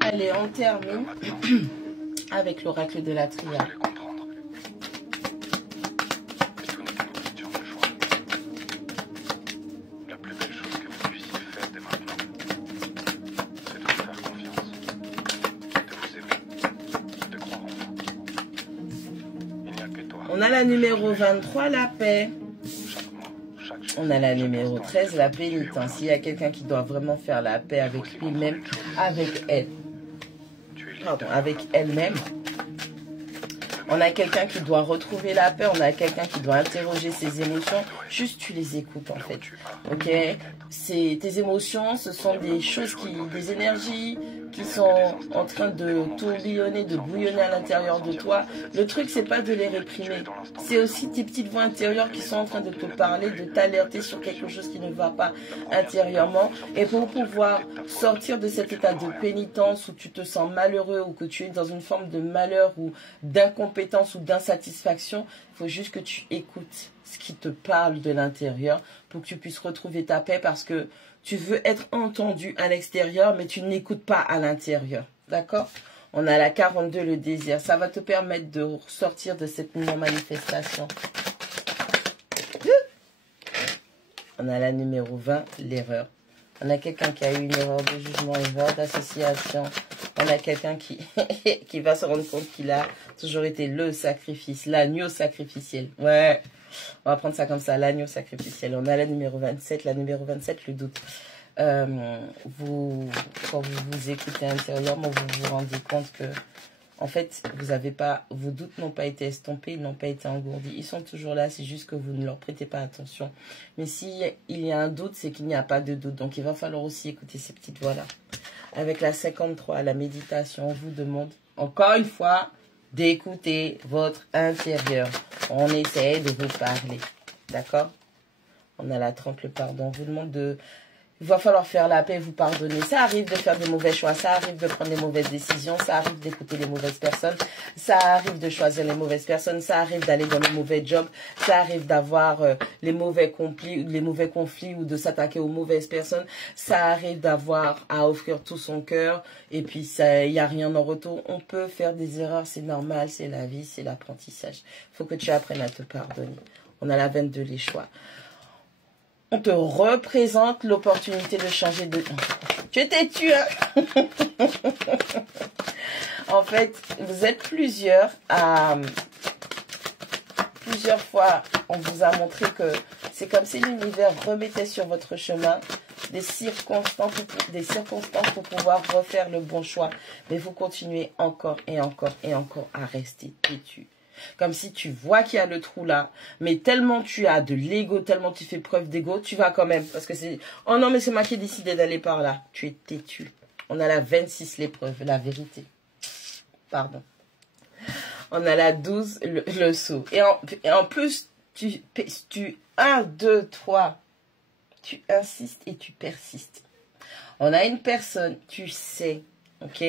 Allez, on termine avec l'oracle de la triade. On a la numéro 23, la paix. On a la numéro 13, la pénitence. Il y a quelqu'un qui doit vraiment faire la paix avec lui-même, avec elle. Pardon, avec elle-même. On a quelqu'un qui doit retrouver la paix. On a quelqu'un qui doit interroger ses émotions. Juste, tu les écoutes, en fait. Ok? Tes émotions, ce sont des choses des énergies qui sont en train de tourbillonner, de bouillonner à l'intérieur de toi. Le truc, c'est pas de les réprimer. C'est aussi tes petites voix intérieures qui sont en train de te parler, de t'alerter sur quelque chose qui ne va pas intérieurement. Et pour pouvoir sortir de cet état de pénitence où tu te sens malheureux ou que tu es dans une forme de malheur ou d'incompétence ou d'insatisfaction, il faut juste que tu écoutes ce qui te parle de l'intérieur pour que tu puisses retrouver ta paix, parce que tu veux être entendu à l'extérieur, mais tu n'écoutes pas à l'intérieur. D'accord? On a la 42, le désir. Ça va te permettre de sortir de cette non-manifestation. On a la numéro 20, l'erreur. On a quelqu'un qui a eu une erreur de jugement, une erreur d'association. On a quelqu'un qui va se rendre compte qu'il a toujours été le sacrifice, l'agneau sacrificiel. Ouais, on va prendre ça comme ça, l'agneau sacrificiel. On a la numéro 27, le doute. Quand vous vous écoutez intérieurement, vous vous rendez compte que, en fait, vos doutes n'ont pas été estompés, ils n'ont pas été engourdis. Ils sont toujours là, c'est juste que vous ne leur prêtez pas attention. Mais s'il y a un doute, c'est qu'il n'y a pas de doute. Donc, il va falloir aussi écouter ces petites voix-là. Avec la 53, la méditation, on vous demande, encore une fois, d'écouter votre intérieur. On essaie de vous parler. D'accord? On a la 30, le pardon. On vous demande de... Il va falloir faire la paix et vous pardonner. Ça arrive de faire des mauvais choix, ça arrive de prendre des mauvaises décisions, ça arrive d'écouter les mauvaises personnes, ça arrive de choisir les mauvaises personnes, ça arrive d'aller dans les mauvais jobs, ça arrive d'avoir les mauvais conflits ou de s'attaquer aux mauvaises personnes, ça arrive d'avoir à offrir tout son cœur et puis il n'y a rien en retour. On peut faire des erreurs, c'est normal, c'est la vie, c'est l'apprentissage. Il faut que tu apprennes à te pardonner. On a la 22, les choix. On te représente l'opportunité de changer de... Tu es têtu, hein? En fait, vous êtes plusieurs Plusieurs fois, on vous a montré que c'est comme si l'univers remettait sur votre chemin des circonstances pour pouvoir refaire le bon choix. Mais vous continuez encore et encore et encore à rester têtu. Comme si tu vois qu'il y a le trou là, mais tellement tu as de l'ego, tellement tu fais preuve d'ego, tu vas quand même. Parce que c'est... Oh non, mais c'est moi qui ai décidé d'aller par là. Tu es têtu. On a la 26, l'épreuve, la vérité. Pardon. On a la 12, le saut. Et en plus, tu 1, 2, 3, tu insistes et tu persistes. On a une personne, tu sais, ok?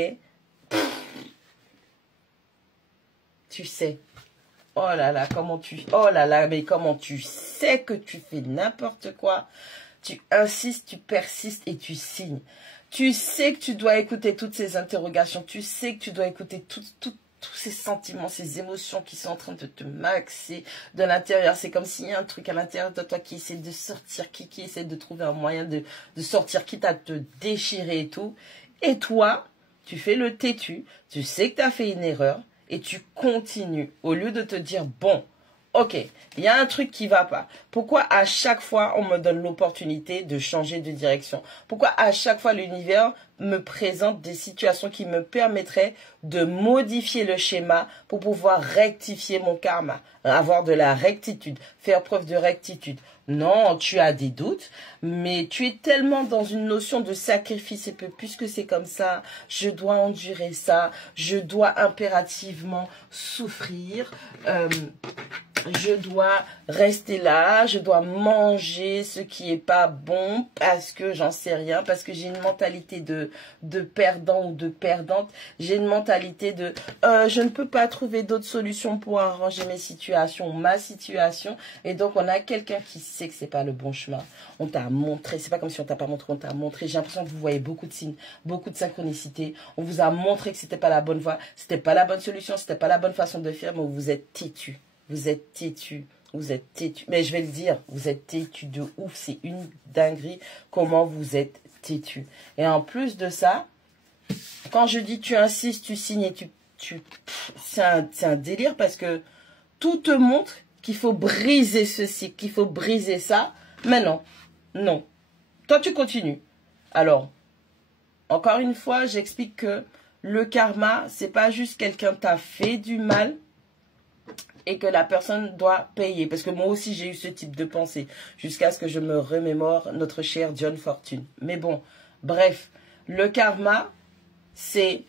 Tu sais. Oh là là, mais comment tu sais que tu fais n'importe quoi? Tu insistes, tu persistes et tu signes. Tu sais que tu dois écouter toutes ces interrogations. Tu sais que tu dois écouter tous ces sentiments, ces émotions qui sont en train de te maxer de l'intérieur. C'est comme s'il y a un truc à l'intérieur de toi qui essaie de sortir, qui essaie de trouver un moyen de sortir, quitte à te déchirer et tout. Et toi, tu fais le têtu. Tu sais que tu as fait une erreur. Et tu continues, au lieu de te dire, bon, ok, il y a un truc qui va pas. Pourquoi à chaque fois, on me donne l'opportunité de changer de direction? Pourquoi à chaque fois, l'univers me présente des situations qui me permettraient de modifier le schéma pour pouvoir rectifier mon karma, avoir de la rectitude, faire preuve de rectitude? Non, tu as des doutes, mais tu es tellement dans une notion de sacrifice et que puisque c'est comme ça, je dois endurer ça, je dois impérativement souffrir, je dois rester là, je dois manger ce qui est pas bon parce que j'en sais rien, parce que j'ai une mentalité de de perdant ou de perdante. J'ai une mentalité de je ne peux pas trouver d'autres solutions pour arranger mes situations, ma situation. Et donc, on a quelqu'un qui sait que c'est pas le bon chemin. On t'a montré, c'est pas comme si on t'a pas montré, on t'a montré. J'ai l'impression que vous voyez beaucoup de signes, beaucoup de synchronicité. On vous a montré que c'était pas la bonne voie, c'était pas la bonne solution, c'était pas la bonne façon de faire, mais vous êtes têtu. Vous êtes têtu. Vous êtes têtu. Mais je vais le dire, vous êtes têtu de ouf. C'est une dinguerie comment vous êtes têtu. Et en plus de ça, quand je dis tu insistes, tu signes et c'est un délire parce que tout te montre qu'il faut briser ceci, qu'il faut briser ça. Mais non, non. Toi, tu continues. Alors, encore une fois, j'explique que le karma, c'est pas juste quelqu'un t'a fait du mal et que la personne doit payer. Parce que moi aussi, j'ai eu ce type de pensée. Jusqu'à ce que je me remémore notre cher John Fortune. Mais bon, bref. Le karma, c'est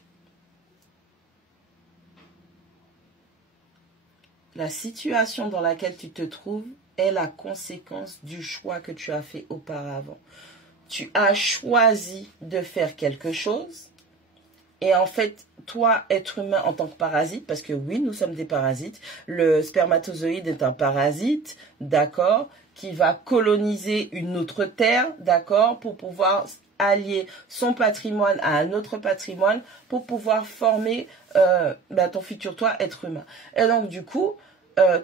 la situation dans laquelle tu te trouves est la conséquence du choix que tu as fait auparavant. Tu as choisi de faire quelque chose. Et en fait, toi, être humain en tant que parasite, parce que oui, nous sommes des parasites, le spermatozoïde est un parasite, d'accord, qui va coloniser une autre terre, d'accord, pour pouvoir allier son patrimoine à un autre patrimoine, pour pouvoir former ton futur toi, être humain. Et donc, du coup,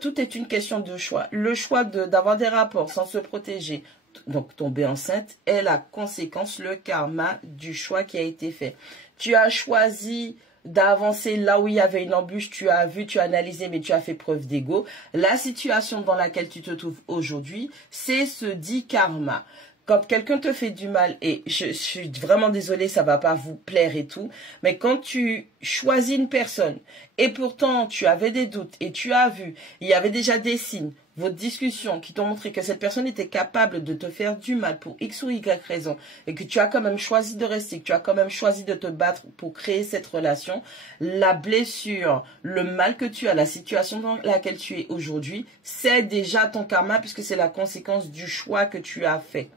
tout est une question de choix. Le choix d'avoir des rapports sans se protéger, donc tomber enceinte, est la conséquence, le karma du choix qui a été fait. Tu as choisi d'avancer là où il y avait une embûche, tu as vu, tu as analysé, mais tu as fait preuve d'ego. La situation dans laquelle tu te trouves aujourd'hui, c'est ce dit karma. Quand quelqu'un te fait du mal, et je suis vraiment désolée, ça va pas vous plaire et tout, mais quand tu choisis une personne, et pourtant tu avais des doutes, et tu as vu, il y avait déjà des signes, votre discussion qui t'ont montré que cette personne était capable de te faire du mal pour X ou Y raison, et que tu as quand même choisi de rester, que tu as quand même choisi de te battre pour créer cette relation, la blessure, le mal que tu as, la situation dans laquelle tu es aujourd'hui, c'est déjà ton karma puisque c'est la conséquence du choix que tu as fait.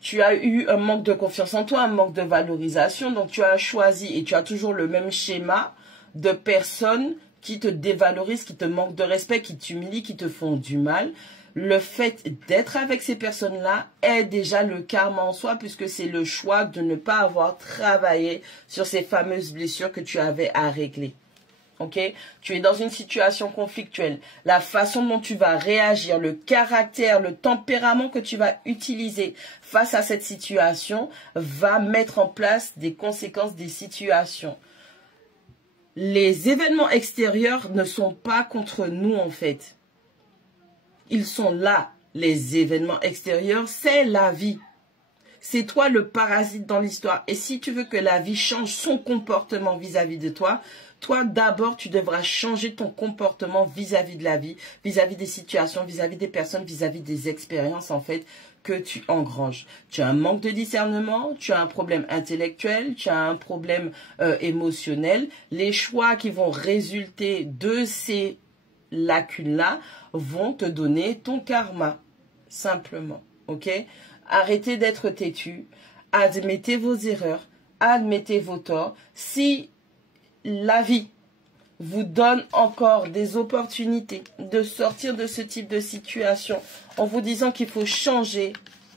Tu as eu un manque de confiance en toi, un manque de valorisation, donc tu as choisi et tu as toujours le même schéma de personnes qui te dévalorisent, qui te manquent de respect, qui t'humilient, qui te font du mal. Le fait d'être avec ces personnes-là est déjà le karma en soi puisque c'est le choix de ne pas avoir travaillé sur ces fameuses blessures que tu avais à régler. Ok, tu es dans une situation conflictuelle. La façon dont tu vas réagir, le caractère, le tempérament que tu vas utiliser face à cette situation va mettre en place des conséquences des situations. Les événements extérieurs ne sont pas contre nous en fait. Ils sont là. Les événements extérieurs, c'est la vie. C'est toi le parasite dans l'histoire. Et si tu veux que la vie change son comportement vis-à-vis de toi, toi d'abord tu devras changer ton comportement vis-à-vis de la vie, vis-à-vis des situations, vis-à-vis des personnes, vis-à-vis des expériences en fait que tu engranges. Tu as un manque de discernement, tu as un problème intellectuel, tu as un problème émotionnel. Les choix qui vont résulter de ces lacunes-là vont te donner ton karma, simplement, ok? Arrêtez d'être têtu, admettez vos erreurs, admettez vos torts. Si la vie vous donne encore des opportunités de sortir de ce type de situation en vous disant qu'il faut changer,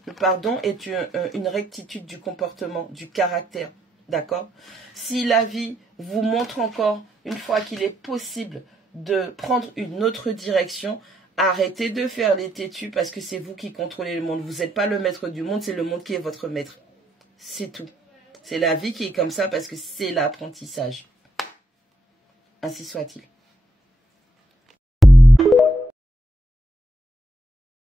le pardon est une rectitude du comportement, du caractère, d'accord? Si la vie vous montre encore une fois qu'il est possible de prendre une autre direction, arrêtez de faire les têtus parce que c'est vous qui contrôlez le monde. Vous n'êtes pas le maître du monde, c'est le monde qui est votre maître. C'est tout. C'est la vie qui est comme ça parce que c'est l'apprentissage. Ainsi soit-il.